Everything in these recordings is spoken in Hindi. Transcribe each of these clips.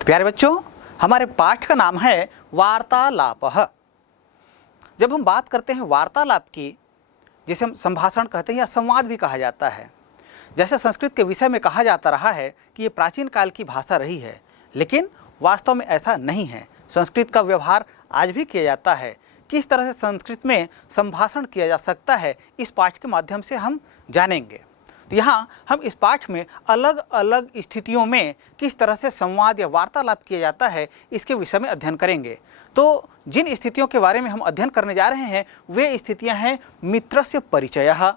तो प्यारे बच्चों, हमारे पाठ का नाम है वार्तालापः। जब हम बात करते हैं वार्तालाप की, जिसे हम संभाषण कहते हैं या संवाद भी कहा जाता है, जैसे संस्कृत के विषय में कहा जाता रहा है कि ये प्राचीन काल की भाषा रही है, लेकिन वास्तव में ऐसा नहीं है। संस्कृत का व्यवहार आज भी किया जाता है। किस तरह से संस्कृत में संभाषण किया जा सकता है, इस पाठ के माध्यम से हम जानेंगे। तो यहाँ हम इस पाठ में अलग अलग स्थितियों में किस तरह से संवाद या वार्तालाप किया जाता है, इसके विषय में अध्ययन करेंगे। तो जिन स्थितियों के बारे में हम अध्ययन करने जा रहे हैं वे स्थितियाँ हैं मित्रस्य परिचयः।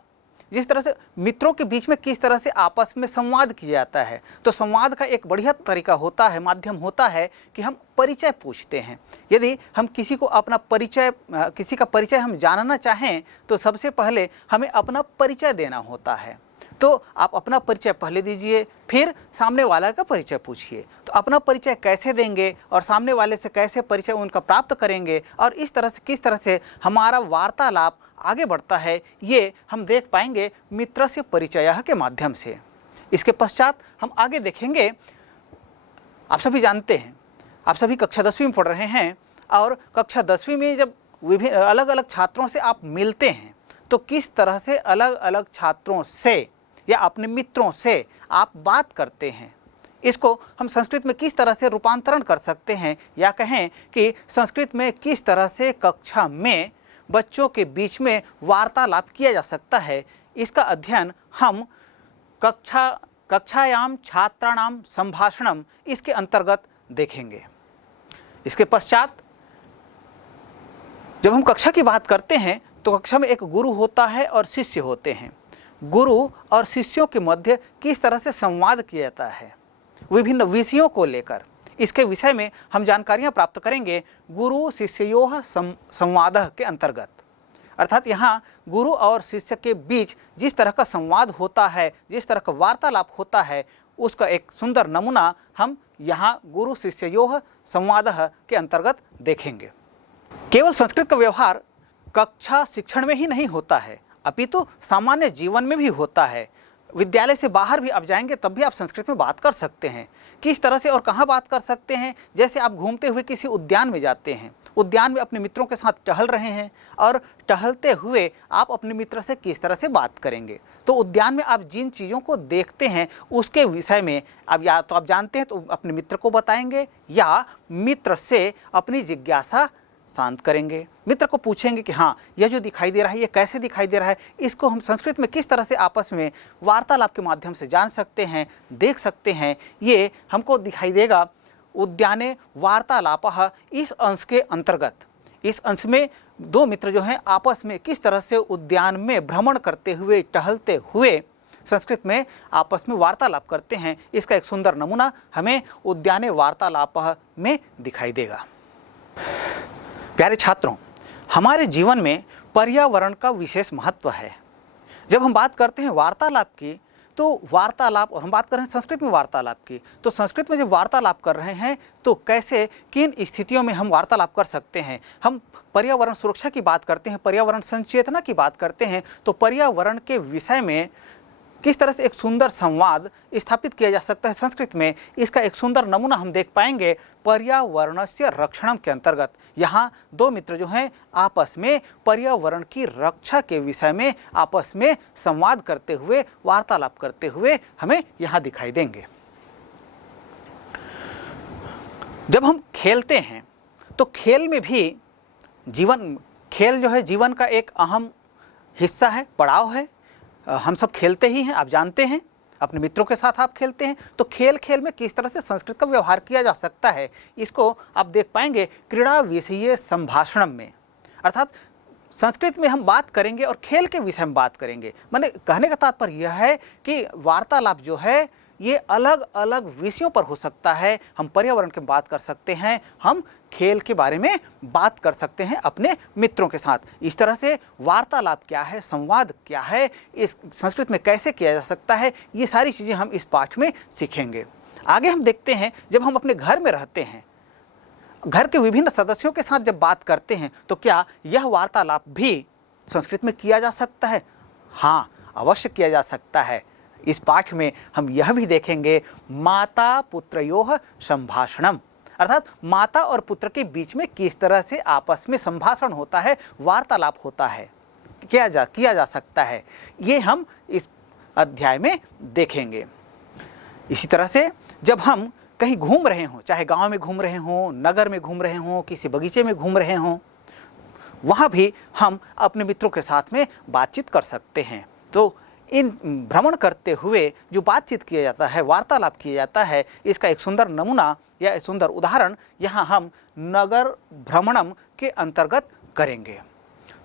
जिस तरह से मित्रों के बीच में किस तरह से आपस में संवाद किया जाता है, तो संवाद का एक बढ़िया तरीका होता है, माध्यम होता है कि हम परिचय पूछते हैं। यदि हम किसी को अपना परिचय, किसी का परिचय हम जानना चाहें तो सबसे पहले हमें अपना परिचय देना होता है। तो आप अपना परिचय पहले दीजिए, फिर सामने वाला का परिचय पूछिए। तो अपना परिचय कैसे देंगे और सामने वाले से कैसे परिचय उनका प्राप्त करेंगे और इस तरह से किस तरह से हमारा वार्तालाप आगे बढ़ता है, ये हम देख पाएंगे मित्रस्य परिचयः के माध्यम से। इसके पश्चात हम आगे देखेंगे, आप सभी जानते हैं, आप सभी कक्षा 10वीं में पढ़ रहे हैं और कक्षा 10वीं में जब विभिन्न अलग अलग छात्रों से आप मिलते हैं तो किस तरह से अलग अलग छात्रों से या अपने मित्रों से आप बात करते हैं, इसको हम संस्कृत में किस तरह से रूपांतरण कर सकते हैं, या कहें कि संस्कृत में किस तरह से कक्षा में बच्चों के बीच में वार्तालाप किया जा सकता है, इसका अध्ययन हम कक्षायाम छात्राणाम संभाषणम इसके अंतर्गत देखेंगे। इसके पश्चात जब हम कक्षा की बात करते हैं तो कक्षा में एक गुरु होता है और शिष्य होते हैं। गुरु और शिष्यों के मध्य किस तरह से संवाद किया जाता है विभिन्न विषयों को लेकर, इसके विषय में हम जानकारियां प्राप्त करेंगे गुरु शिष्योः संवादः के अंतर्गत। अर्थात यहाँ गुरु और शिष्य के बीच जिस तरह का संवाद होता है, जिस तरह का वार्तालाप होता है, उसका एक सुंदर नमूना हम यहाँ गुरु शिष्योः संवादः के अंतर्गत देखेंगे। केवल संस्कृत का व्यवहार कक्षा शिक्षण में ही नहीं होता है, अपितु सामान्य जीवन में भी होता है। विद्यालय से बाहर भी आप जाएंगे तब भी आप संस्कृत में बात कर सकते हैं। किस तरह से और कहाँ बात कर सकते हैं, जैसे आप घूमते हुए किसी उद्यान में जाते हैं, उद्यान में अपने मित्रों के साथ टहल रहे हैं और टहलते हुए आप अपने मित्र से किस तरह से बात करेंगे। तो उद्यान में आप जिन चीज़ों को देखते हैं उसके विषय में अब या तो आप जानते हैं तो अपने मित्र को बताएंगे या मित्र से अपनी जिज्ञासा शांत करेंगे। मित्र को पूछेंगे कि हाँ, यह जो दिखाई दे रहा है ये कैसे दिखाई दे रहा है, इसको हम संस्कृत में किस तरह से आपस में वार्तालाप के माध्यम से जान सकते हैं, देख सकते हैं, ये हमको दिखाई देगा उद्याने वार्तालापः इस अंश के अंतर्गत। इस अंश में दो मित्र जो हैं आपस में किस तरह से उद्यान में भ्रमण करते हुए, टहलते हुए संस्कृत में आपस में वार्तालाप करते हैं, इसका एक सुंदर नमूना हमें उद्याने वार्तालापः में दिखाई देगा। प्यारे छात्रों, हमारे जीवन में पर्यावरण का विशेष महत्व है। जब हम बात करते हैं वार्तालाप की, तो वार्तालाप, और हम बात कर रहे हैं संस्कृत में वार्तालाप की, तो संस्कृत में जब वार्तालाप कर रहे हैं तो कैसे, किन स्थितियों में हम वार्तालाप कर सकते हैं। हम पर्यावरण सुरक्षा की बात करते हैं, पर्यावरण संचेतना की बात करते हैं, तो पर्यावरण के विषय में किस तरह से एक सुंदर संवाद स्थापित किया जा सकता है संस्कृत में, इसका एक सुंदर नमूना हम देख पाएंगे पर्यावरणस्य रक्षणम के अंतर्गत। यहाँ दो मित्र जो हैं आपस में पर्यावरण की रक्षा के विषय में आपस में संवाद करते हुए, वार्तालाप करते हुए हमें यहाँ दिखाई देंगे। जब हम खेलते हैं तो खेल में भी खेल जो है जीवन का एक अहम हिस्सा है, पड़ाव है। हम सब खेलते ही हैं, आप जानते हैं, अपने मित्रों के साथ आप खेलते हैं। तो खेल में किस तरह से संस्कृत का व्यवहार किया जा सकता है, इसको आप देख पाएंगे क्रीड़ा विषय संभाषणम में। अर्थात संस्कृत में हम बात करेंगे और खेल के विषय में बात करेंगे। मैंने कहने का तात्पर्य यह है कि वार्तालाप जो है ये अलग अलग विषयों पर हो सकता है। हम पर्यावरण की बात कर सकते हैं, हम खेल के बारे में बात कर सकते हैं अपने मित्रों के साथ। इस तरह से वार्तालाप क्या है, संवाद क्या है, इस संस्कृत में कैसे किया जा सकता है, ये सारी चीज़ें हम इस पाठ में सीखेंगे। आगे हम देखते हैं, जब हम अपने घर में रहते हैं, घर के विभिन्न सदस्यों के साथ जब बात करते हैं, तो क्या यह वार्तालाप भी संस्कृत में किया जा सकता है? हाँ, अवश्य किया जा सकता है। इस पाठ में हम यह भी देखेंगे माता पुत्रयोः संभाषणम, अर्थात माता और पुत्र के बीच में किस तरह से आपस में संभाषण होता है, वार्तालाप होता है, किया जा सकता है, ये हम इस अध्याय में देखेंगे। इसी तरह से जब हम कहीं घूम रहे हों, चाहे गांव में घूम रहे हों, नगर में घूम रहे हों, किसी बगीचे में घूम रहे हों, वहाँ भी हम अपने मित्रों के साथ में बातचीत कर सकते हैं। तो इन भ्रमण करते हुए जो बातचीत किया जाता है, वार्तालाप किया जाता है, इसका एक सुंदर नमूना या एक सुंदर उदाहरण यहाँ हम नगर भ्रमणम के अंतर्गत करेंगे।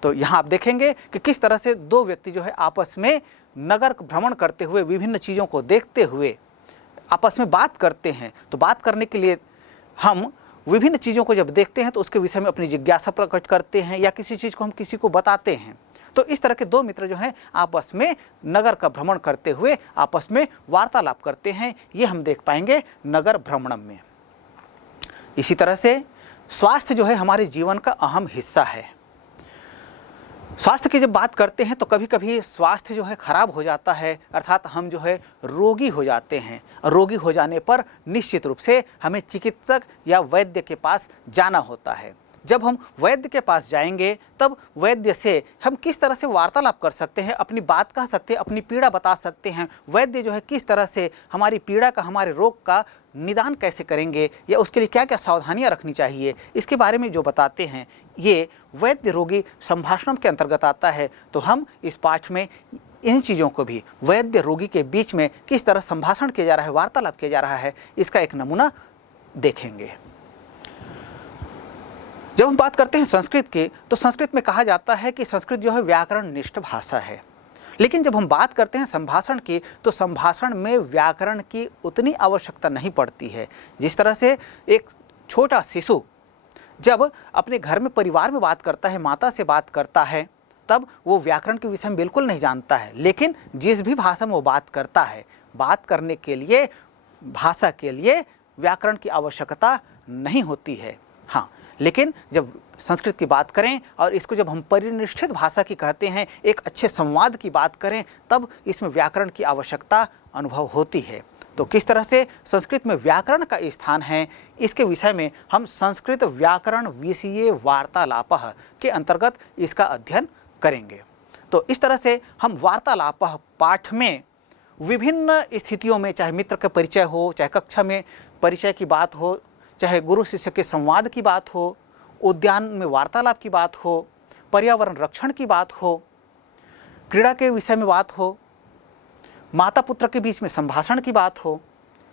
तो यहाँ आप देखेंगे कि किस तरह से दो व्यक्ति जो है आपस में नगर भ्रमण करते हुए विभिन्न चीज़ों को देखते हुए आपस में बात करते हैं। तो बात करने के लिए हम विभिन्न चीज़ों को जब देखते हैं तो उसके विषय में अपनी जिज्ञासा प्रकट करते हैं या किसी चीज़ को हम किसी को बताते हैं। तो इस तरह के दो मित्र जो हैं आपस में नगर का भ्रमण करते हुए आपस में वार्तालाप करते हैं, ये हम देख पाएंगे नगर भ्रमणम में। इसी तरह से स्वास्थ्य जो है हमारे जीवन का अहम हिस्सा है। स्वास्थ्य की जब बात करते हैं तो कभी कभी स्वास्थ्य जो है खराब हो जाता है, अर्थात हम जो है रोगी हो जाते हैं। रोगी हो जाने पर निश्चित रूप से हमें चिकित्सक या वैद्य के पास जाना होता है। जब हम वैद्य के पास जाएंगे तब वैद्य से हम किस तरह से वार्तालाप कर सकते हैं, अपनी बात कह सकते हैं, अपनी पीड़ा बता सकते हैं। वैद्य जो है किस तरह से हमारी पीड़ा का, हमारे रोग का निदान कैसे करेंगे या उसके लिए क्या क्या सावधानियां रखनी चाहिए, इसके बारे में जो बताते हैं, ये वैद्य रोगी संभाषण के अंतर्गत आता है। तो हम इस पाठ में इन चीज़ों को भी, वैद्य रोगी के बीच में किस तरह संभाषण किया जा रहा है, वार्तालाप किया जा रहा है, इसका एक नमूना देखेंगे। जब हम बात करते हैं संस्कृत की, तो संस्कृत में कहा जाता है कि संस्कृत जो है व्याकरण निष्ठ भाषा है। लेकिन जब हम बात करते हैं संभाषण की, तो संभाषण में व्याकरण की उतनी आवश्यकता नहीं पड़ती है। जिस तरह से एक छोटा शिशु जब अपने घर में, परिवार में बात करता है, माता से बात करता है, तब वो व्याकरण के विषय में बिल्कुल नहीं जानता है। लेकिन जिस भी भाषा में वो बात करता है, बात करने के लिए, भाषा के लिए व्याकरण की आवश्यकता नहीं होती है। हाँ, लेकिन जब संस्कृत की बात करें और इसको जब हम परिनिष्ठित भाषा की कहते हैं, एक अच्छे संवाद की बात करें, तब इसमें व्याकरण की आवश्यकता अनुभव होती है। तो किस तरह से संस्कृत में व्याकरण का स्थान है, इसके विषय में हम संस्कृत व्याकरण विषये वार्तालापः के अंतर्गत इसका अध्ययन करेंगे। तो इस तरह से हम वार्तालापः पाठ में विभिन्न स्थितियों में, चाहे मित्र का परिचय हो, चाहे कक्षा में परिचय की बात हो, चाहे गुरु शिष्य के संवाद की बात हो, उद्यान में वार्तालाप की बात हो, पर्यावरण रक्षण की बात हो, क्रीड़ा के विषय में बात हो, माता पुत्र के बीच में संभाषण की बात हो,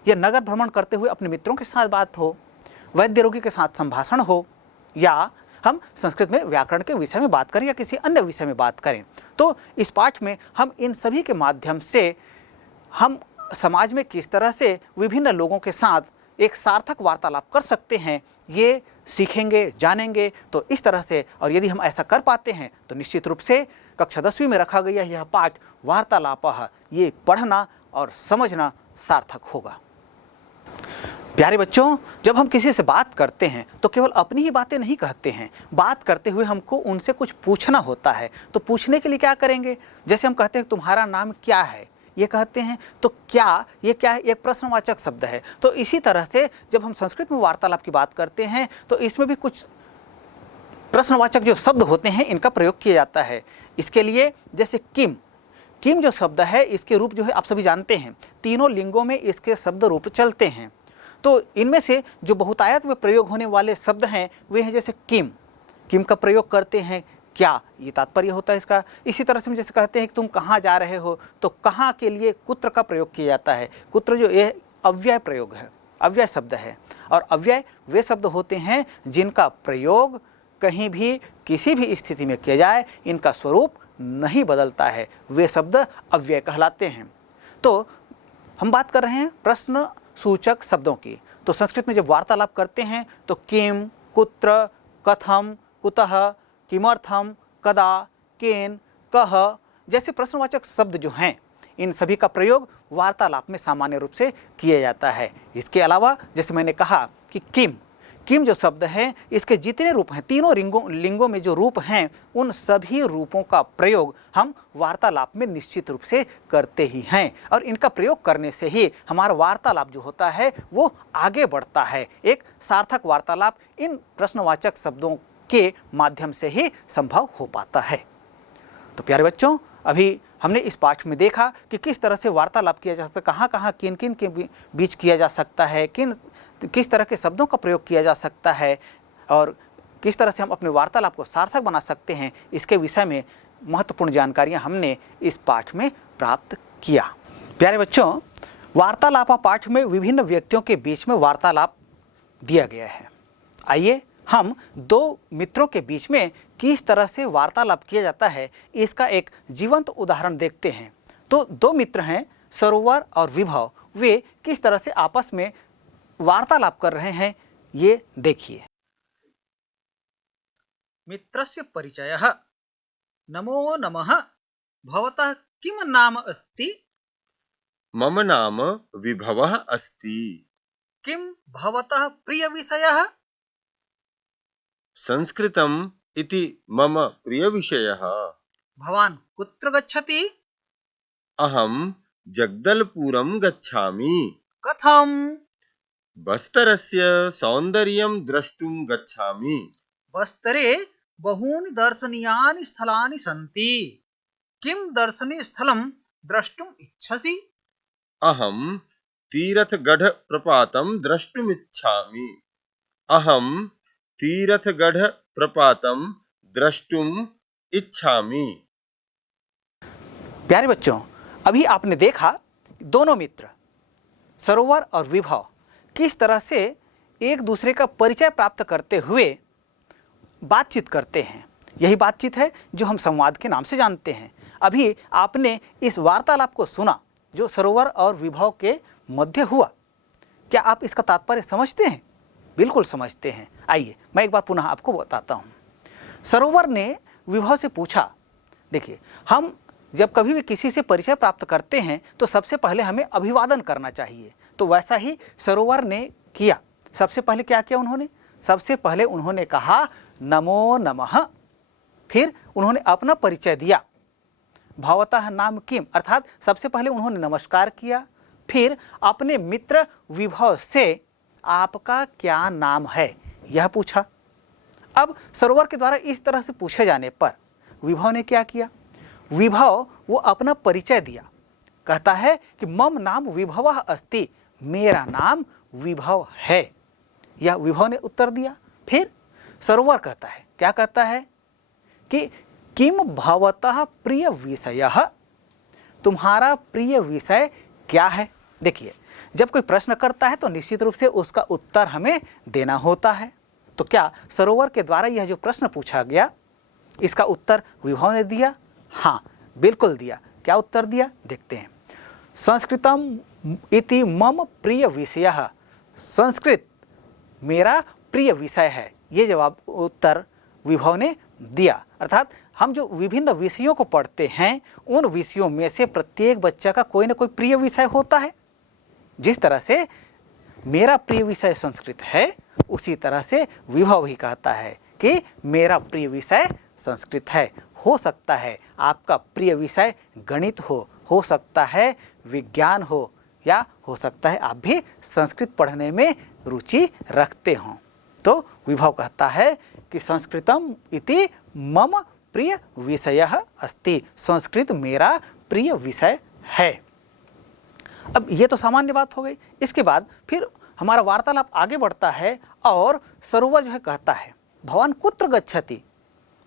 या नगर भ्रमण करते हुए अपने मित्रों के साथ बात हो, वैद्य रोगी के साथ संभाषण हो, या हम संस्कृत में व्याकरण के विषय में बात करें या किसी अन्य विषय में बात करें। तो इस पाठ में हम इन सभी के माध्यम से हम समाज में किस तरह से विभिन्न लोगों के साथ एक सार्थक वार्तालाप कर सकते हैं, ये सीखेंगे, जानेंगे। तो इस तरह से, और यदि हम ऐसा कर पाते हैं तो निश्चित रूप से कक्षा 10वीं में रखा गया यह पाठ वार्तालापः, ये पढ़ना और समझना सार्थक होगा। प्यारे बच्चों, जब हम किसी से बात करते हैं तो केवल अपनी ही बातें नहीं कहते हैं। बात करते हुए हमको उनसे कुछ पूछना होता है। तो पूछने के लिए क्या करेंगे? जैसे हम कहते हैं तुम्हारा नाम क्या है, ये कहते हैं, तो क्या, ये क्या है? एक प्रश्नवाचक शब्द है। तो इसी तरह से जब हम संस्कृत में वार्तालाप की बात करते हैं तो इसमें भी कुछ प्रश्नवाचक जो शब्द होते हैं इनका प्रयोग किया जाता है। इसके लिए जैसे किम, किम जो शब्द है इसके रूप जो है आप सभी जानते हैं, तीनों लिंगों में इसके शब्द रूप चलते हैं। तो इनमें से जो बहुतायत में प्रयोग होने वाले शब्द हैं वे हैं जैसे किम, किम का प्रयोग करते हैं क्या, ये तात्पर्य होता है इसका। इसी तरह से हम जैसे कहते हैं कि तुम कहाँ जा रहे हो, तो कहाँ के लिए कुत्र का प्रयोग किया जाता है। कुत्र जो ये अव्यय प्रयोग है, अव्यय शब्द है। और अव्यय वे शब्द होते हैं जिनका प्रयोग कहीं भी किसी भी स्थिति में किया जाए इनका स्वरूप नहीं बदलता है, वे शब्द अव्यय कहलाते हैं। तो हम बात कर रहे हैं प्रश्न सूचक शब्दों की। तो संस्कृत में जब वार्तालाप करते हैं तो किम, कुत्र, कथम, कुतः, किमर्थम, कदा, केन, कह जैसे प्रश्नवाचक शब्द जो हैं इन सभी का प्रयोग वार्तालाप में सामान्य रूप से किया जाता है। इसके अलावा जैसे मैंने कहा कि किम, किम जो शब्द है इसके जितने रूप हैं, तीनों लिंगों में जो रूप हैं, उन सभी रूपों का प्रयोग हम वार्तालाप में निश्चित रूप से करते ही हैं और इनका प्रयोग करने से ही हमारा वार्तालाप जो होता है वो आगे बढ़ता है। एक सार्थक वार्तालाप इन प्रश्नवाचक शब्दों के माध्यम से ही संभव हो पाता है। तो प्यारे बच्चों, अभी हमने इस पाठ में देखा कि किस तरह से वार्तालाप किया जा सकता है, कहाँ कहाँ किन किन के बीच किया जा सकता है, किस तरह के शब्दों का प्रयोग किया जा सकता है और किस तरह से हम अपने वार्तालाप को सार्थक बना सकते हैं। इसके विषय में महत्वपूर्ण जानकारियाँ हमने इस पाठ में प्राप्त किया। प्यारे बच्चों, वार्तालाप पाठ में विभिन्न व्यक्तियों के बीच में वार्तालाप दिया गया है। आइए हम दो मित्रों के बीच में किस तरह से वार्तालाप किया जाता है इसका एक जीवंत उदाहरण देखते हैं। तो दो मित्र हैं, सरोवर और विभव, वे किस तरह से आपस में वार्तालाप कर रहे हैं ये देखिए। मित्रस्य परिचयः। नमो नमः। भवतः किं नाम अस्ति? मम नाम विभवः अस्ति। किं भवतः प्रियविषयः? संस्कृतम् इति मम प्रियविषयः। भवान् कुत्र गच्छति? अहं जगदलपुरं गच्छामि। कथं? बस्तरस्य सौन्दर्यं द्रष्टुं गच्छामि। बस्तरे बहूनि दर्शनीयानि स्थलानि सन्ति। किं दर्शनीयस्थलं द्रष्टुम् इच्छसि? अहं तीरथगढ़ प्रपातं द्रष्टुमिच्छामि। अहं तीरथगढ़ प्रपातं द्रष्टुम इच्छामि। प्यारे बच्चों, अभी आपने देखा दोनों मित्र सरोवर और विभव किस तरह से एक दूसरे का परिचय प्राप्त करते हुए बातचीत करते हैं। यही बातचीत है जो हम संवाद के नाम से जानते हैं। अभी आपने इस वार्तालाप को सुना जो सरोवर और विभव के मध्य हुआ। क्या आप इसका तात्पर्य समझते हैं? बिल्कुल समझते हैं। आइए मैं एक बार पुनः आपको बताता हूँ। सरोवर ने विभव से पूछा, देखिए हम जब कभी भी किसी से परिचय प्राप्त करते हैं तो सबसे पहले हमें अभिवादन करना चाहिए। तो वैसा ही सरोवर ने किया। सबसे पहले क्या किया उन्होंने? सबसे पहले उन्होंने कहा नमो नमः। फिर उन्होंने अपना परिचय दिया, भवतः नाम किम, अर्थात सबसे पहले उन्होंने नमस्कार किया। फिर अपने मित्र विभव से आपका क्या नाम है यह पूछा। अब सरोवर के द्वारा इस तरह से पूछे जाने पर विभव ने क्या किया? विभव वो अपना परिचय दिया, कहता है कि मम नाम विभवः अस्ति, मेरा नाम विभव है। यह विभव ने उत्तर दिया। फिर सरोवर कहता है, क्या कहता है कि किम भवतः प्रिय विषयः, तुम्हारा प्रिय विषय क्या है। देखिए जब कोई प्रश्न करता है तो निश्चित रूप से उसका उत्तर हमें देना होता है। तो क्या सरोवर के द्वारा यह जो प्रश्न पूछा गया इसका उत्तर विभव ने दिया? हाँ बिल्कुल दिया। क्या उत्तर दिया देखते हैं। संस्कृतम इति मम प्रिय विषयः, संस्कृत मेरा प्रिय विषय है। ये जवाब उत्तर विभव ने दिया। अर्थात हम जो विभिन्न विषयों को पढ़ते हैं उन विषयों में से प्रत्येक बच्चा का कोई ना कोई प्रिय विषय होता है। जिस तरह से मेरा प्रिय विषय संस्कृत है उसी तरह से विभव भी कहता है कि मेरा प्रिय विषय संस्कृत है। हो सकता है आपका प्रिय विषय गणित हो सकता है विज्ञान हो, या हो सकता है आप भी संस्कृत पढ़ने में रुचि रखते हों। तो विभव कहता है कि संस्कृतम इति मम प्रिय विषयः अस्ति, संस्कृत मेरा प्रिय विषय है। अब ये तो सामान्य बात हो गई। इसके बाद फिर हमारा वार्तालाप आगे बढ़ता है और सरोवर जो है कहता है भवान कुत्र गच्छति।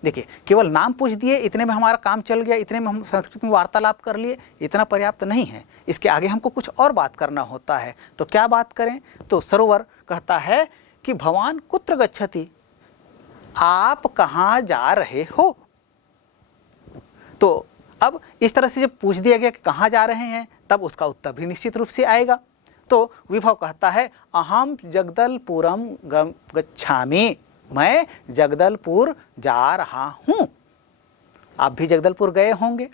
देखिए केवल नाम पूछ दिए इतने में हमारा काम चल गया, इतने में हम संस्कृत में वार्तालाप कर लिए, इतना पर्याप्त नहीं है। इसके आगे हमको कुछ और बात करना होता है। तो क्या बात करें? तो सरोवर कहता है कि भवान कुत्र गच्छति, आप कहाँ जा रहे हो। तो अब इस तरह से जब पूछ दिया गया कि कहाँ जा रहे हैं तब उसका उत्तर भी निश्चित रूप से आएगा। तो विभव कहता है अहम जगदलपुरम गच्छामि, मैं जगदलपुर जा रहा हूँ। आप भी जगदलपुर गए होंगे।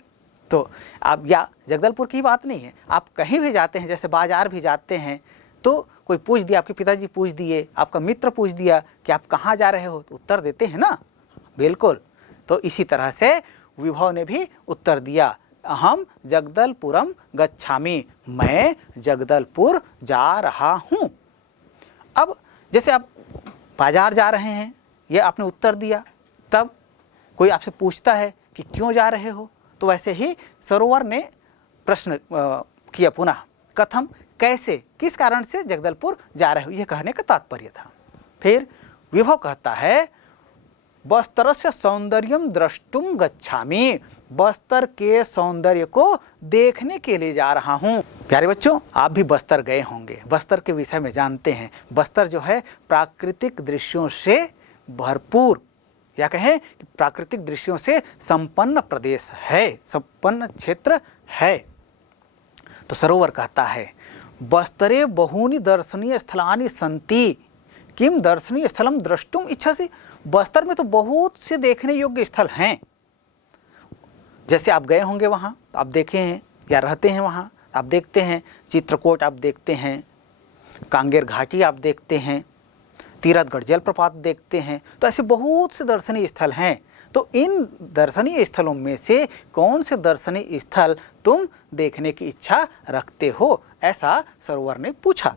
तो आप या जगदलपुर की बात नहीं है, आप कहीं भी जाते हैं, जैसे बाजार भी जाते हैं तो कोई पूछ दिया, आपके पिताजी पूछ दिए, आपका मित्र पूछ दिया कि आप कहाँ जा रहे हो, तो उत्तर देते हैं ना, बिल्कुल। तो इसी तरह से विभव ने भी उत्तर दिया, अहम जगदलपुरम गच्छामि, मैं जगदलपुर जा रहा हूँ। अब जैसे आप बाजार जा रहे हैं, ये आपने उत्तर दिया, तब कोई आपसे पूछता है कि क्यों जा रहे हो, तो वैसे ही सरोवर ने प्रश्न किया पुनः, कथम, कैसे, किस कारण से जगदलपुर जा रहे हो, यह कहने का तात्पर्य था। फिर विभव कहता है, बस्तरस्य सौंदर्यम द्रष्टुम गच्छामि, बस्तर के सौंदर्य को देखने के लिए जा रहा हूँ। प्यारे बच्चों, आप भी बस्तर गए होंगे, बस्तर के विषय में जानते हैं। बस्तर जो है प्राकृतिक दृश्यों से भरपूर, या कहें कि प्राकृतिक दृश्यों से संपन्न प्रदेश है, संपन्न क्षेत्र है। तो सरोवर कहता है, बस्तरे बहूनि दर्शनीय स्थलानि सन्ति, किम दर्शनीय स्थलम द्रष्टुम इच्छसि, बस्तर में तो बहुत से देखने योग्य स्थल हैं। जैसे आप गए होंगे वहाँ, आप देखे हैं या रहते हैं वहाँ, आप देखते हैं चित्रकूट, आप देखते हैं कांगेर घाटी, आप देखते हैं तीरथगढ़ जलप्रपात देखते हैं, तो ऐसे बहुत से दर्शनीय स्थल हैं। तो इन दर्शनीय स्थलों में से कौन से दर्शनीय स्थल तुम देखने की इच्छा रखते हो, ऐसा सरोवर ने पूछा।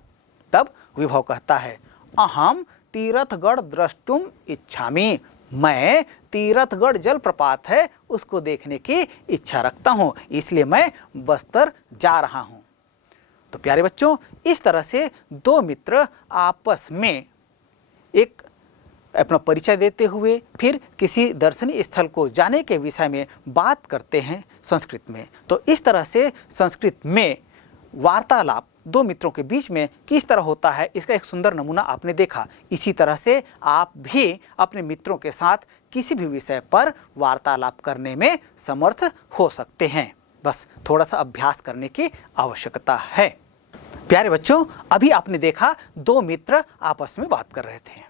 तब विभव कहता है, अहम तीरथगढ़ द्रष्टुम इच्छामि, मैं तीरथगढ़ जलप्रपात है उसको देखने की इच्छा रखता हूँ, इसलिए मैं बस्तर जा रहा हूँ। तो प्यारे बच्चों, इस तरह से दो मित्र आपस में एक अपना परिचय देते हुए फिर किसी दर्शनीय स्थल को जाने के विषय में बात करते हैं संस्कृत में। तो इस तरह से संस्कृत में वार्तालाप दो मित्रों के बीच में किस तरह होता है, इसका एक सुंदर नमूना आपने देखा। इसी तरह से आप भी अपने मित्रों के साथ किसी भी विषय पर वार्तालाप करने में समर्थ हो सकते हैं, बस थोड़ा सा अभ्यास करने की आवश्यकता है। प्यारे बच्चों, अभी आपने देखा दो मित्र आपस में बात कर रहे थे।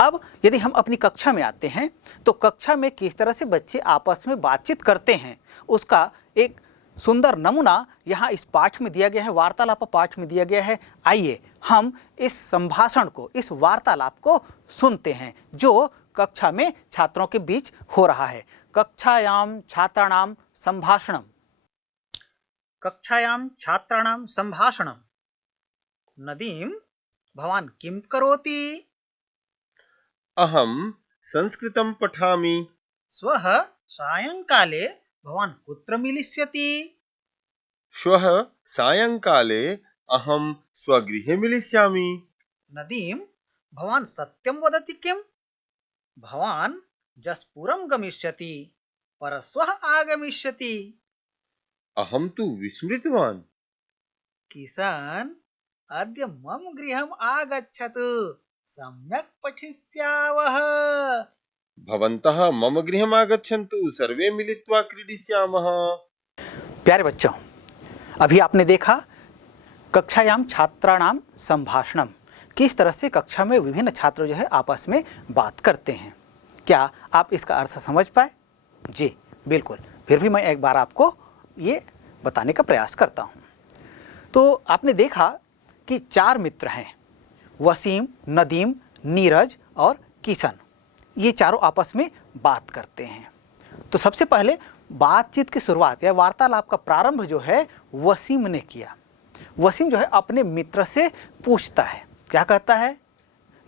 अब यदि हम अपनी कक्षा में आते हैं तो कक्षा में किस तरह से बच्चे आपस में बातचीत करते हैं उसका एक सुंदर नमूना यहाँ इस पाठ में दिया गया है, वार्तालाप पाठ में दिया गया है। आइए हम इस संभाषण को, इस वार्तालाप को सुनते हैं जो कक्षा में छात्रों के बीच हो रहा है। कक्षायाम छात्राणाम संभाषणम, कक्षायाम छात्राणाम संभाषणम, नदीम भवान किम करोति, अहम संस्कृतं पठामि, स्वः सायंकाले भवान कुत्र मिलिष्यति, श्वः सायंकाले अहम स्वगृहे मिलिष्यामि, नदीम भवान सत्यं वदति किम, भवान जसपुरं गमिष्यति परश्वः आगमिष्यति, अहम तु विस्मृतवान्, किसान अद्य मम गृहम् आगच्छतु, सम्यक् पठिष्यावः, भवन्तः मम गृहम् आगच्छन्तु, सर्वे मिलित्वा क्रीडिष्यामः। प्यारे बच्चों, अभी आपने देखा कक्षायाम छात्राणाम संभाषणम, किस तरह से कक्षा में विभिन्न छात्र जो है आपस में बात करते हैं। क्या आप इसका अर्थ समझ पाए? जी बिल्कुल, फिर भी मैं एक बार आपको ये बताने का प्रयास करता हूँ। तो आपने देखा कि चार मित्र हैं, वसीम, नदीम, नीरज और किशन, ये चारों आपस में बात करते हैं। तो सबसे पहले बातचीत की शुरुआत या वार्तालाप का प्रारंभ जो है वसीम ने किया। वसीम जो है अपने मित्र से पूछता है, क्या कहता है,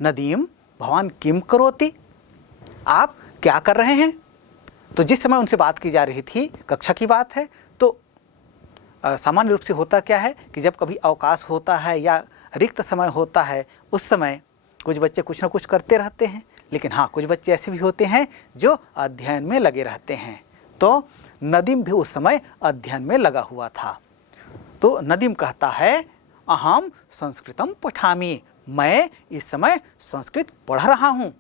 नदीम भवान किम करोति, आप क्या कर रहे हैं। तो जिस समय उनसे बात की जा रही थी, कक्षा की बात है, तो सामान्य रूप से होता क्या है कि जब कभी अवकाश होता है या रिक्त समय होता है, उस समय कुछ बच्चे कुछ ना कुछ करते रहते हैं, लेकिन हाँ, कुछ बच्चे ऐसे भी होते हैं जो अध्ययन में लगे रहते हैं। तो नदीम भी उस समय अध्ययन में लगा हुआ था। तो नदीम कहता है, अहम संस्कृतम पठामि, मैं इस समय संस्कृत पढ़ रहा हूँ।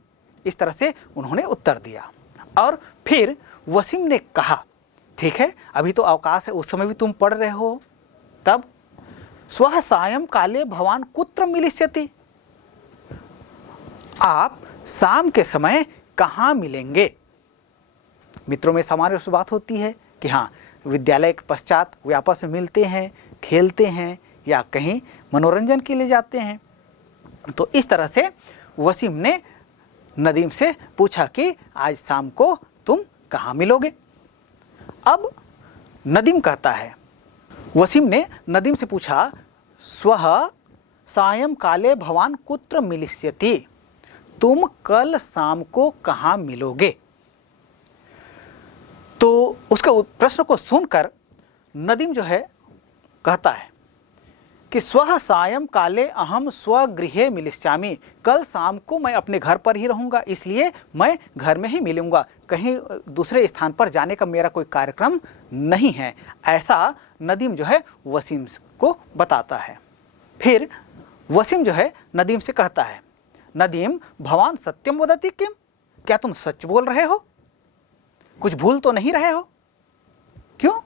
इस तरह से उन्होंने उत्तर दिया। और फिर वसीम ने कहा, ठीक है, अभी तो अवकाश है, उस समय भी तुम पढ़ रहे हो, तब स्वः सायंकाले भवान कुत्र मिलिष्यति, आप शाम के समय कहाँ मिलेंगे। मित्रों में सामान्य रूप से बात होती है कि हाँ, विद्यालय के पश्चात वे आपस में मिलते हैं, खेलते हैं, या कहीं मनोरंजन के लिए जाते हैं। तो इस तरह से वसीम ने नदीम से पूछा कि आज शाम को तुम कहाँ मिलोगे। अब नदीम कहता है, वसीम ने नदीम से पूछा, स्वः सायंकाले भवान कुत्र मिलिष्यति, तुम कल शाम को कहाँ मिलोगे। तो उसके प्रश्न को सुनकर नदीम जो है कहता है कि स्वः सायंकाले अहम स्वगृहे मिलिष्यामि, कल शाम को मैं अपने घर पर ही रहूँगा, इसलिए मैं घर में ही मिलूँगा, कहीं दूसरे स्थान पर जाने का मेरा कोई कार्यक्रम नहीं है। ऐसा नदीम जो है वसीम को बताता है। फिर वसीम जो है नदीम से कहता है, नदीम भवान सत्यम वदति किम, क्या तुम सच बोल रहे हो, कुछ भूल तो नहीं रहे हो। क्यों?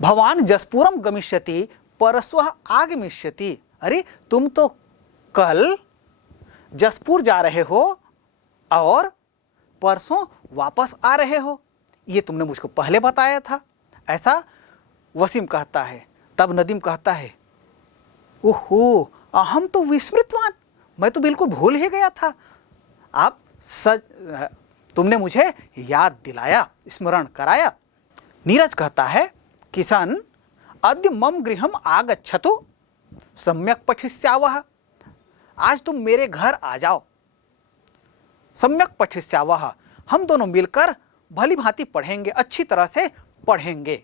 भवान जसपुरम गमिष्यति परस्वः आगमिष्यति, अरे तुम तो कल जसपुर जा रहे हो और परसों वापस आ रहे हो, ये तुमने मुझको पहले बताया था, ऐसा वसीम कहता है। तब नदीम कहता है, ओहो अहम तो विस्मृतवान, मैं तो बिल्कुल भूल ही गया था, आप तुमने मुझे याद दिलाया, स्मरण कराया। नीरज कहता है, किशन अद्य मम गृहम आगच्छतु सम्यक पठिष्यावः, आज तुम मेरे घर आ जाओ, सम्यक पठिष्यावः, हम दोनों मिलकर भली भांति पढ़ेंगे, अच्छी तरह से पढ़ेंगे।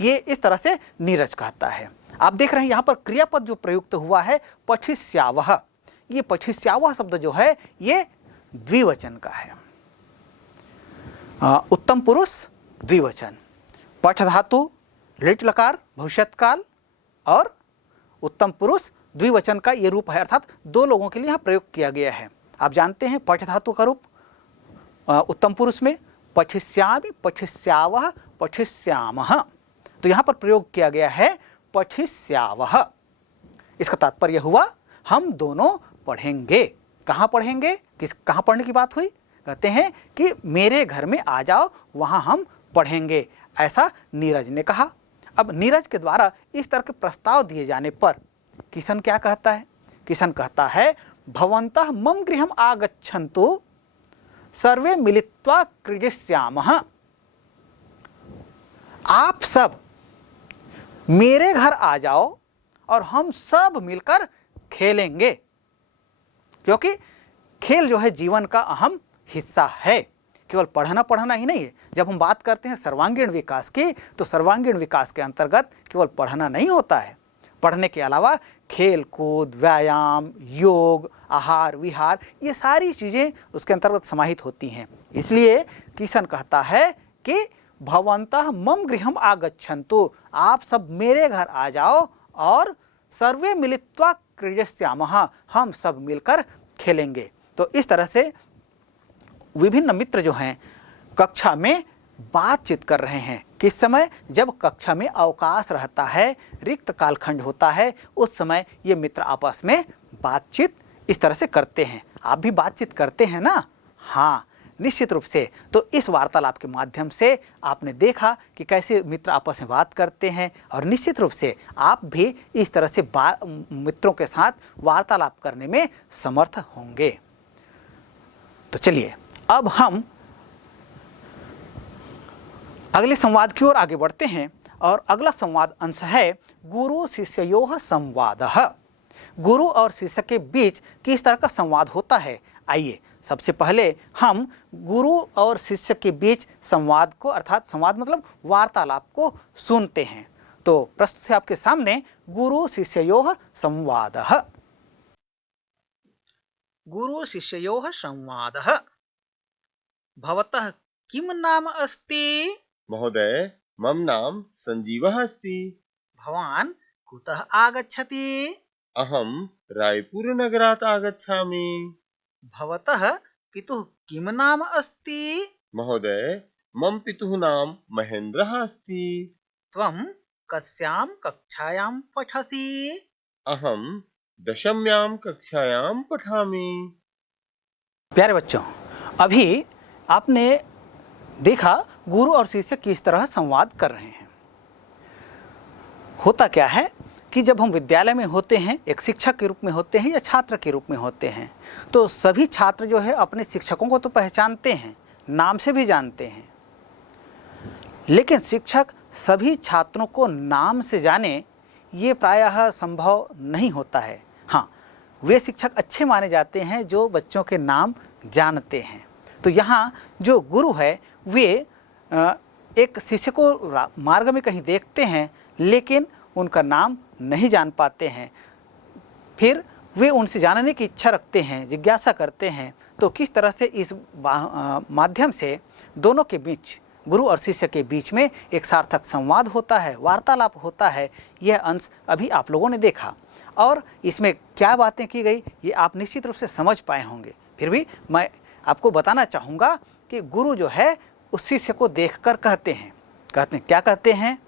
ये इस तरह से नीरज कहता है। आप देख रहे हैं यहाँ पर क्रियापद जो प्रयुक्त हुआ है पठिष्यावः, ये पठिष्यावः शब्द जो है ये द्विवचन का है, उत्तम पुरुष द्विवचन, पठ धातु लिट लकार भविष्यत्काल और उत्तम पुरुष द्विवचन का ये रूप है, अर्थात दो लोगों के लिए यहाँ प्रयोग किया गया है। आप जानते हैं पठ धातु का रूप उत्तम पुरुष में पठिष्यामि, पठिष्यावः, पठिष्यामः, तो यहाँ पर प्रयोग किया गया है पठिष्यावः। इसका तात्पर्य हुआ हम दोनों पढ़ेंगे। कहाँ पढ़ेंगे, कहाँ पढ़ने की बात हुई, कहते हैं कि मेरे घर में आ जाओ, वहाँ हम पढ़ेंगे, ऐसा नीरज ने कहा। अब नीरज के द्वारा इस तरह के प्रस्ताव दिए जाने पर किशन क्या कहता है, किशन कहता है, भवन्तः मम गृहम आगच्छन्तु सर्वे मिलित्वा क्रीडिष्यामः, आप सब मेरे घर आ जाओ और हम सब मिलकर खेलेंगे, क्योंकि खेल जो है जीवन का अहम हिस्सा है। केवल पढ़ना पढ़ना ही नहीं है। जब हम बात करते हैं सर्वांगीण विकास की, तो सर्वांगीण विकास के अंतर्गत केवल पढ़ना नहीं होता है, पढ़ने के अलावा खेल कूद, व्यायाम, योग, आहार विहार, ये सारी चीज़ें उसके अंतर्गत समाहित होती हैं। इसलिए किशन कहता है कि भवन्तः मम गृहम आगच्छन्तु, आप सब मेरे घर आ जाओ और सर्वे मिलित्वा क्रीडिष्यामः, हम सब मिलकर खेलेंगे। तो इस तरह से विभिन्न मित्र जो हैं कक्षा में बातचीत कर रहे हैं। किस समय, जब कक्षा में अवकाश रहता है, रिक्त कालखंड होता है, उस समय ये मित्र आपस में बातचीत इस तरह से करते हैं। आप भी बातचीत करते हैं ना? हाँ, निश्चित रूप से। तो इस वार्तालाप के माध्यम से आपने देखा कि कैसे मित्र आपस में बात करते हैं, और निश्चित रूप से आप भी इस तरह से मित्रों के साथ वार्तालाप करने में समर्थ होंगे। तो चलिए अब हम अगले संवाद की ओर आगे बढ़ते हैं, और अगला संवाद अंश है गुरु शिष्योः संवादः। गुरु और शिष्य के बीच किस तरह का संवाद होता है, आइए सबसे पहले हम गुरु और शिष्य के बीच संवाद को, अर्थात संवाद मतलब वार्तालाप को सुनते हैं। तो प्रस्तुत से आपके सामने गुरु शिष्योः संवादः। गुरु शिष्योः संवादः। भवतः किम नाम अस्ति? महोदय, मम नाम संजीवः अस्ति। भवान् कुतः आगच्छति? अहं रायपुरनगरात् आगच्छामि। भवतः पितुः किम नाम अस्ति? महोदय, मम पितुः नाम महेन्द्रः अस्ति। त्वं कस्यां कक्षायां पठसि? अहं 10वीं कक्षायां पठामि। प्यारे बच्चों, अभी आपने देखा गुरु और शिष्य किस तरह संवाद कर रहे हैं। होता क्या है कि जब हम विद्यालय में होते हैं, एक शिक्षक के रूप में होते हैं या छात्र के रूप में होते हैं, तो सभी छात्र जो है अपने शिक्षकों को तो पहचानते हैं, नाम से भी जानते हैं, लेकिन शिक्षक सभी छात्रों को नाम से जाने ये प्रायः संभव नहीं होता है। हाँ, वे शिक्षक अच्छे माने जाते हैं जो बच्चों के नाम जानते हैं। तो यहाँ जो गुरु है वे एक शिष्य को मार्ग में कहीं देखते हैं लेकिन उनका नाम नहीं जान पाते हैं, फिर वे उनसे जानने की इच्छा रखते हैं, जिज्ञासा करते हैं। तो किस तरह से इस माध्यम से दोनों के बीच, गुरु और शिष्य के बीच में एक सार्थक संवाद होता है, वार्तालाप होता है, यह अंश अभी आप लोगों ने देखा। और इसमें क्या बातें की गई ये आप निश्चित रूप से समझ पाए होंगे। फिर भी मैं आपको बताना चाहूँगा कि गुरु जो है उस शिष्य को देखकर कहते हैं क्या कहते हैं?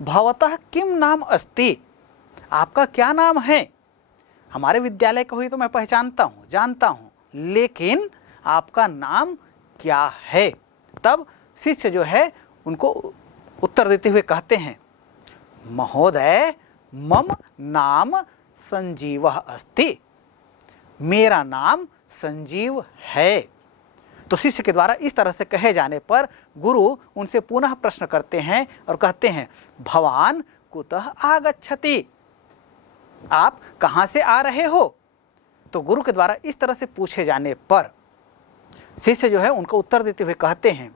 भवतः किम नाम अस्ति, आपका क्या नाम है? हमारे विद्यालय का हुई तो मैं पहचानता हूँ, जानता हूँ, लेकिन आपका नाम क्या है? तब शिष्य जो है उनको उत्तर देते हुए कहते हैं, महोदय मम नाम संजीवः अस्ति, मेरा नाम संजीव है। तो शिष्य के द्वारा इस तरह से कहे जाने पर गुरु उनसे पुनः प्रश्न करते हैं और कहते हैं, भवान कुतः आगच्छति, आप कहाँ से आ रहे हो? तो गुरु के द्वारा इस तरह से पूछे जाने पर शिष्य जो है उनको उत्तर देते हुए कहते हैं,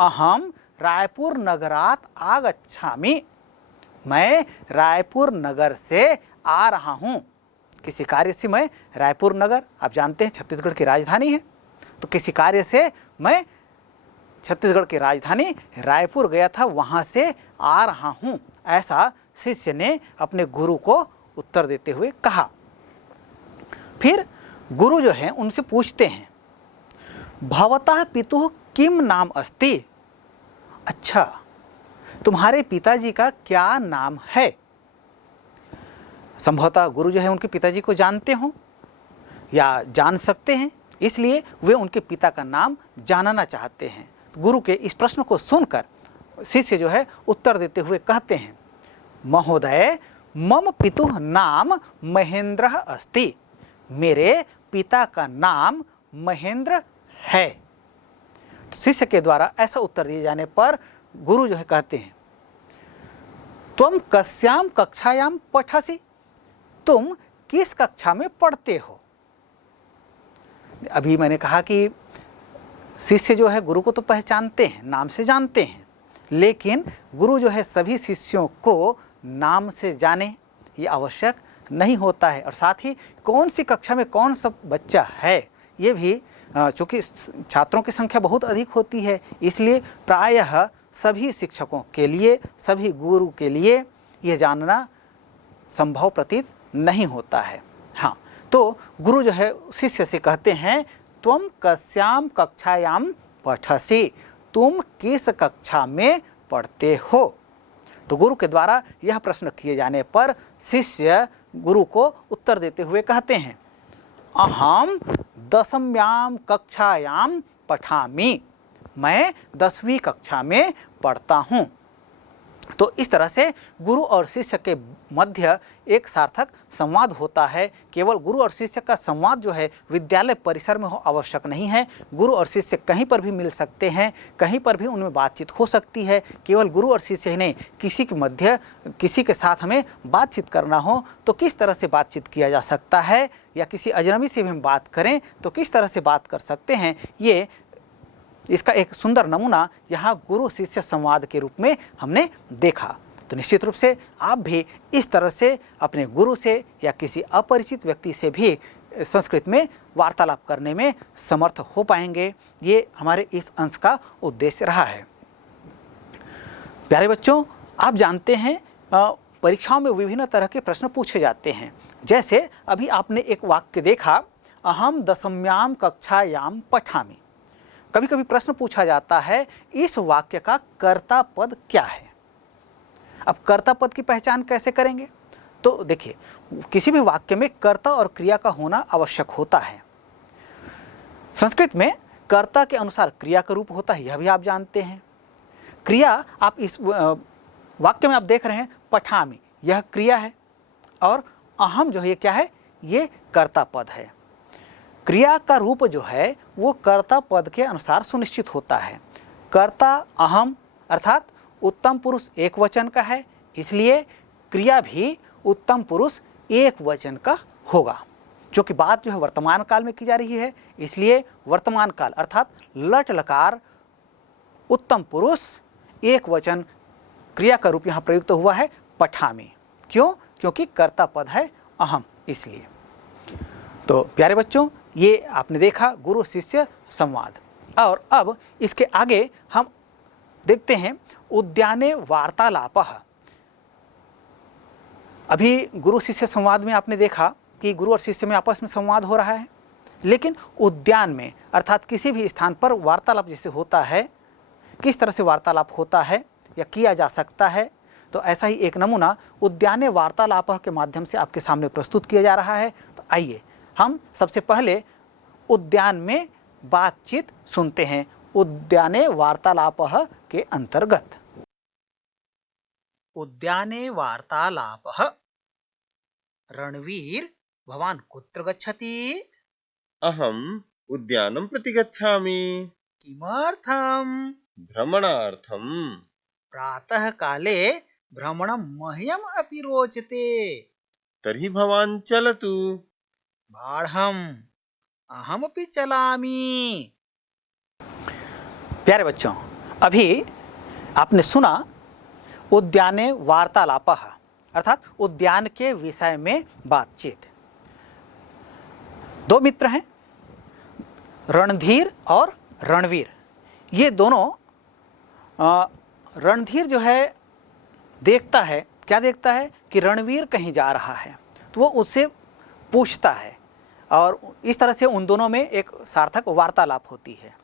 अहम रायपुर नगरात आगच्छामि, मैं रायपुर नगर से आ रहा हूँ। किसी कार्य से मैं रायपुर नगर, आप जानते हैं छत्तीसगढ़ की राजधानी है, तो किसी कार्य से मैं छत्तीसगढ़ की राजधानी रायपुर गया था, वहाँ से आ रहा हूँ, ऐसा शिष्य ने अपने गुरु को उत्तर देते हुए कहा। फिर गुरु जो है उनसे पूछते हैं, भवतः पितुः किम नाम अस्ति, अच्छा तुम्हारे पिताजी का क्या नाम है? संभवतः गुरु जो है उनके पिताजी को जानते हों या जान सकते हैं, इसलिए वे उनके पिता का नाम जानना चाहते हैं। गुरु के इस प्रश्न को सुनकर शिष्य जो है उत्तर देते हुए कहते हैं, महोदय मम पितुः नाम महेंद्र अस्ति, मेरे पिता का नाम महेंद्र है। शिष्य के द्वारा ऐसा उत्तर दिए जाने पर गुरु जो है कहते हैं, त्वं कस्याम कक्षायाम पठसि, तुम किस कक्षा में पढ़ते हो? अभी मैंने कहा कि शिष्य जो है गुरु को तो पहचानते हैं, नाम से जानते हैं, लेकिन गुरु जो है सभी शिष्यों को नाम से जाने ये आवश्यक नहीं होता है। और साथ ही कौन सी कक्षा में कौन सा बच्चा है ये भी, चूँकि छात्रों की संख्या बहुत अधिक होती है, इसलिए प्रायः सभी शिक्षकों के लिए, सभी गुरु के लिए यह जानना संभव प्रतीत नहीं होता है। हाँ, तो गुरु जो है शिष्य से कहते हैं, त्वं कस्याम कक्षायाम पठसि, तुम किस कक्षा में पढ़ते हो? तो गुरु के द्वारा यह प्रश्न किए जाने पर शिष्य गुरु को उत्तर देते हुए कहते हैं, अहम दशम्याम कक्षायाम पठामि, मैं 10वीं कक्षा में पढ़ता हूँ। तो इस तरह से गुरु और शिष्य के मध्य एक सार्थक संवाद होता है। केवल गुरु और शिष्य का संवाद जो है विद्यालय परिसर में हो आवश्यक नहीं है। गुरु और शिष्य कहीं पर भी मिल सकते हैं, कहीं पर भी उनमें बातचीत हो सकती है। केवल गुरु और शिष्य ने किसी के मध्य, किसी के साथ हमें बातचीत करना हो तो किस तरह से बातचीत किया जा सकता है, या किसी अजनबी से भी हम बात करें तो किस तरह से बात कर सकते हैं, ये इसका एक सुंदर नमूना यहाँ गुरु शिष्य संवाद के रूप में हमने देखा। तो निश्चित रूप से आप भी इस तरह से अपने गुरु से या किसी अपरिचित व्यक्ति से भी संस्कृत में वार्तालाप करने में समर्थ हो पाएंगे। ये हमारे इस अंश का उद्देश्य रहा है। प्यारे बच्चों, आप जानते हैं परीक्षाओं में विभिन्न तरह के प्रश्न पूछे जाते हैं। जैसे अभी आपने एक वाक्य देखा, अहम दशम्याम कक्षायाम पठामि। कभी कभी प्रश्न पूछा जाता है, इस वाक्य का कर्ता पद क्या है? अब कर्ता पद की पहचान कैसे करेंगे? तो देखिए, किसी भी वाक्य में कर्ता और क्रिया का होना आवश्यक होता है। संस्कृत में कर्ता के अनुसार क्रिया का रूप होता है, यह भी आप जानते हैं। क्रिया आप इस वाक्य में आप देख रहे हैं पठामि, यह क्रिया है और अहम जो है ये क्या है, ये कर्ता पद है। क्रिया का रूप जो है वो कर्ता पद के अनुसार सुनिश्चित होता है। कर्ता अहम अर्थात उत्तम पुरुष एक वचन का है, इसलिए क्रिया भी उत्तम पुरुष एक वचन का होगा। जो कि बात जो है वर्तमान काल में की जा रही है, इसलिए वर्तमान काल अर्थात लट लकार उत्तम पुरुष एक वचन क्रिया का रूप यहाँ प्रयुक्त हुआ है पठामि। क्यों? क्योंकि कर्ता पद है अहम, इसलिए। तो प्यारे बच्चों, ये आपने देखा गुरु शिष्य संवाद। और अब इसके आगे हम देखते हैं उद्याने वार्तालापः। अभी गुरु शिष्य संवाद में आपने देखा कि गुरु और शिष्य में आपस में संवाद हो रहा है, लेकिन उद्यान में अर्थात किसी भी स्थान पर वार्तालाप जैसे होता है, किस तरह से वार्तालाप होता है या किया जा सकता है, तो ऐसा ही एक नमूना उद्याने वार्तालापः के माध्यम से आपके सामने प्रस्तुत किया जा रहा है। तो आइए हम सबसे पहले उद्यान में बातचीत सुनते हैं उद्याने वार्तालापः के अंतर्गत। उद्याने वार्तालापः। रणवीर भवान कुत्र गच्छति? अहम् उद्यानं प्रति गच्छामि। किमर्थम्? भ्रमणार्थम्। प्रातः काले भ्रमणं मह्यम् अपि रोचते। तर्हि भवान् चलतु। बाढ़म् अहमपि चलामि। प्यारे बच्चों, अभी आपने सुना उद्याने वार्तालापः अर्थात उद्यान के विषय में बातचीत। दो मित्र हैं, रणधीर और रणवीर। ये दोनों रणधीर जो है देखता है, क्या देखता है कि रणवीर कहीं जा रहा है, तो वो उससे पूछता है और इस तरह से उन दोनों में एक सार्थक वार्तालाप होती है।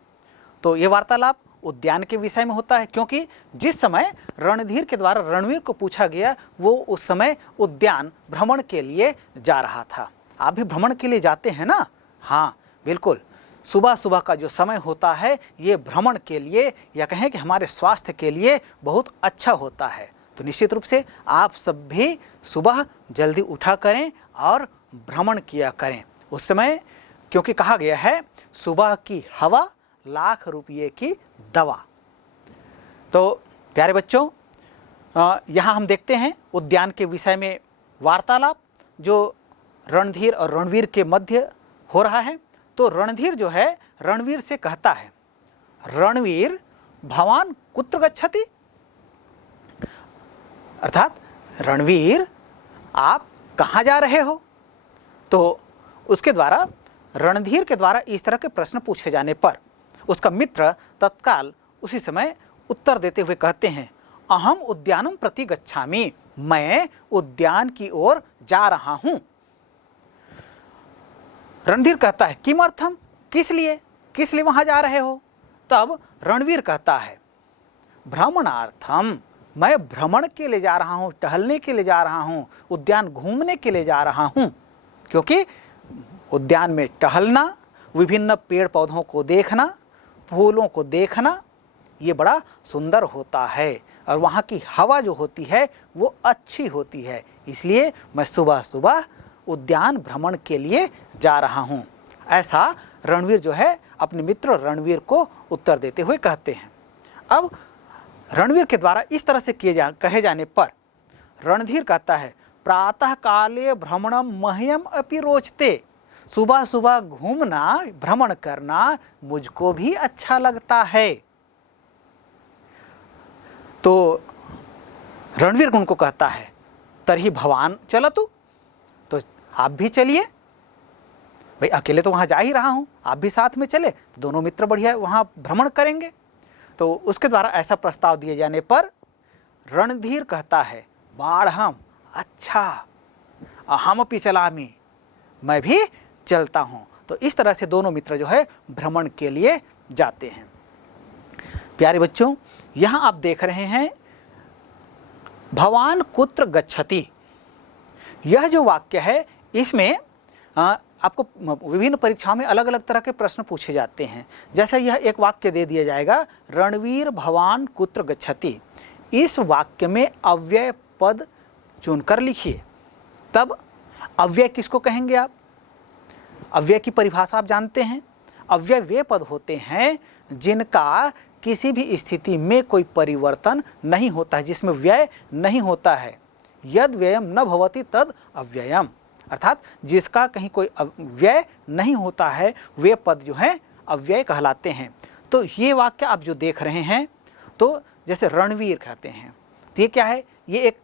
तो ये वार्तालाप उद्यान के विषय में होता है, क्योंकि जिस समय रणधीर के द्वारा रणवीर को पूछा गया वो उस समय उद्यान भ्रमण के लिए जा रहा था। आप भी भ्रमण के लिए जाते हैं ना? हाँ बिल्कुल, सुबह सुबह का जो समय होता है ये भ्रमण के लिए या कहें कि हमारे स्वास्थ्य के लिए बहुत अच्छा होता है। तो निश्चित रूप से आप सब भी सुबह जल्दी उठा करें और भ्रमण किया करें उस समय, क्योंकि कहा गया है सुबह की हवा लाख रुपये की दवा। तो प्यारे बच्चों, यहाँ हम देखते हैं उद्यान के विषय में वार्तालाप जो रणधीर और रणवीर के मध्य हो रहा है। तो रणधीर जो है रणवीर से कहता है, रणवीर भवान कुत्र गच्छति? अर्थात रणवीर आप कहाँ जा रहे हो? तो उसके द्वारा रणधीर के द्वारा इस तरह के प्रश्न पूछे जाने पर उसका मित्र तत्काल उसी समय उत्तर देते हुए कहते हैं, अहम उद्यानम प्रति गच्छामि। मैं उद्यान की ओर जा रहा हूं। रणधीर कहता है, किमर्थम? किस लिए वहां जा रहे हो? तब रणवीर कहता है, भ्रमणार्थम। मैं भ्रमण के लिए जा रहा हूं, टहलने के लिए जा रहा हूं, उद्यान घूमने के लिए जा रहा हूं। क्योंकि उद्यान में टहलना, विभिन्न पेड़ पौधों को देखना, फूलों को देखना, ये बड़ा सुंदर होता है और वहाँ की हवा जो होती है वो अच्छी होती है, इसलिए मैं सुबह सुबह उद्यान भ्रमण के लिए जा रहा हूँ। ऐसा रणवीर जो है अपने मित्र रणवीर को उत्तर देते हुए कहते हैं। अब रणवीर के द्वारा इस तरह से कहे जाने पर रणधीर कहता है, प्रातः काले भ्रमणम मह्यम अपि रोचते। सुबह सुबह घूमना, भ्रमण करना मुझको भी अच्छा लगता है। तो रणवीर उनको कहता है, तर्हि भवान चलतु। तो आप भी चलिए, भाई अकेले तो वहाँ जा ही रहा हूँ, आप भी साथ में चले, दोनों मित्र बढ़िया वहाँ भ्रमण करेंगे। तो उसके द्वारा ऐसा प्रस्ताव दिए जाने पर रणधीर कहता है, बाढ़म, अच्छा, अहमपि चलामि, मैं भी चलता हूँ। तो इस तरह से दोनों मित्र जो है भ्रमण के लिए जाते हैं। प्यारे बच्चों, यहाँ आप देख रहे हैं भवान कुत्र गच्छति। यह जो वाक्य है इसमें आपको विभिन्न परीक्षाओं में अलग अलग तरह के प्रश्न पूछे जाते हैं। जैसे यह एक वाक्य दे दिया जाएगा, रणवीर भवान कुत्र गच्छति। इस वाक्य में अव्यय पद चुनकर लिखिए। तब अव्यय किसको कहेंगे आप? अव्यय की परिभाषा आप जानते हैं। अव्यय वे पद होते हैं जिनका किसी भी स्थिति में कोई परिवर्तन नहीं होता है, जिसमें व्यय नहीं होता है। यद व्ययम न भवति तद अव्ययम, अर्थात जिसका कहीं कोई व्यय नहीं होता है वे पद जो हैं अव्यय कहलाते हैं। तो ये वाक्य आप जो देख रहे हैं, तो जैसे रणवीर कहते हैं, तो ये क्या है? ये एक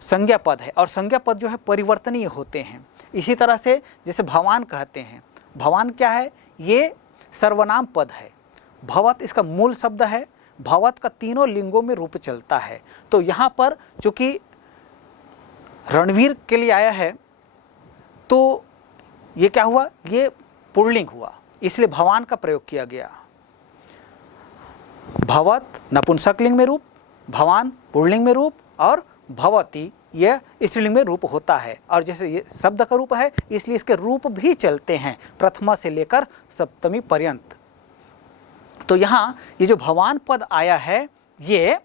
संज्ञा पद है और संज्ञा पद जो है परिवर्तनीय होते हैं। इसी तरह से जैसे भवान कहते हैं, भवान क्या है? ये सर्वनाम पद है। भवत इसका मूल शब्द है, भवत का तीनों लिंगों में रूप चलता है। तो यहाँ पर चूँकि रणवीर के लिए आया है तो ये क्या हुआ? ये पुल्लिंग हुआ, इसलिए भवान का प्रयोग किया गया। भवत नपुंसकलिंग में रूप, भवान पुल्लिंग में रूप और भवती यह स्त्रीलिंग में रूप होता है। और जैसे ये शब्द का रूप है इसलिए इसके रूप भी चलते हैं प्रथमा से लेकर सप्तमी पर्यंत। तो यहाँ ये जो भवान पद आया है ये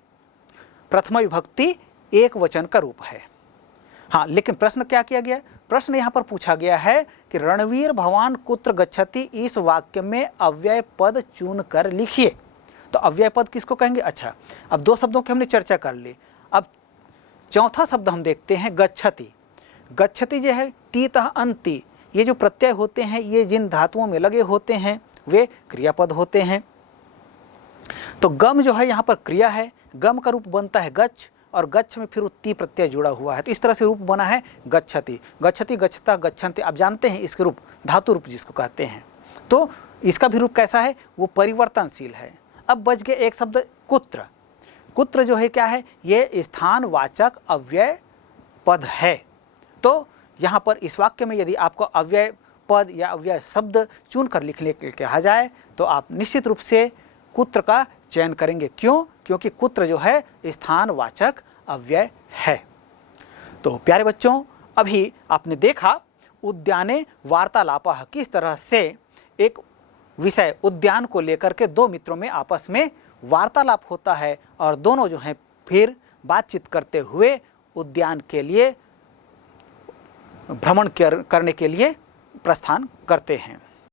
प्रथमा विभक्ति एक वचन का रूप है। हाँ, लेकिन प्रश्न क्या किया गया? प्रश्न यहाँ पर पूछा गया है कि रणवीर भवान कुत्र गच्छति, इस वाक्य में अव्यय पद चुन कर लिखिए। तो अव्यय पद किसको कहेंगे? अच्छा, अब दो शब्दों की हमने चर्चा कर ली। अब चौथा शब्द हम देखते हैं गच्छति। गच्छति जो है तीतः अंति, ये जो प्रत्यय होते हैं ये जिन धातुओं में लगे होते हैं वे क्रियापद होते हैं। तो गम जो है यहाँ पर क्रिया है, गम का रूप बनता है गच्छ और गच्छ में फिर उत्ती प्रत्यय जुड़ा हुआ है। तो इस तरह से रूप बना है गच्छति। गच्छति, गच्छता, गच्छन्ति, आप जानते हैं इसके रूप धातु रूप जिसको कहते हैं। तो इसका भी रूप कैसा है? वो परिवर्तनशील है। अब बच गए एक शब्द कुत्र। कुत्र जो है क्या है? ये स्थानवाचक अव्यय पद है। तो यहाँ पर इस वाक्य में यदि आपको अव्यय पद या अव्यय शब्द चुन कर लिखने के लिए कहा जाए तो आप निश्चित रूप से कुत्र का चयन करेंगे। क्यों? क्योंकि कुत्र जो है स्थानवाचक अव्यय है। तो प्यारे बच्चों, अभी आपने देखा उद्याने वार्तालापः, किस तरह से एक विषय उद्यान को लेकर के दो मित्रों में आपस में वार्तालाप होता है और दोनों जो हैं फिर बातचीत करते हुए उद्यान के लिए भ्रमण करने के लिए प्रस्थान करते हैं।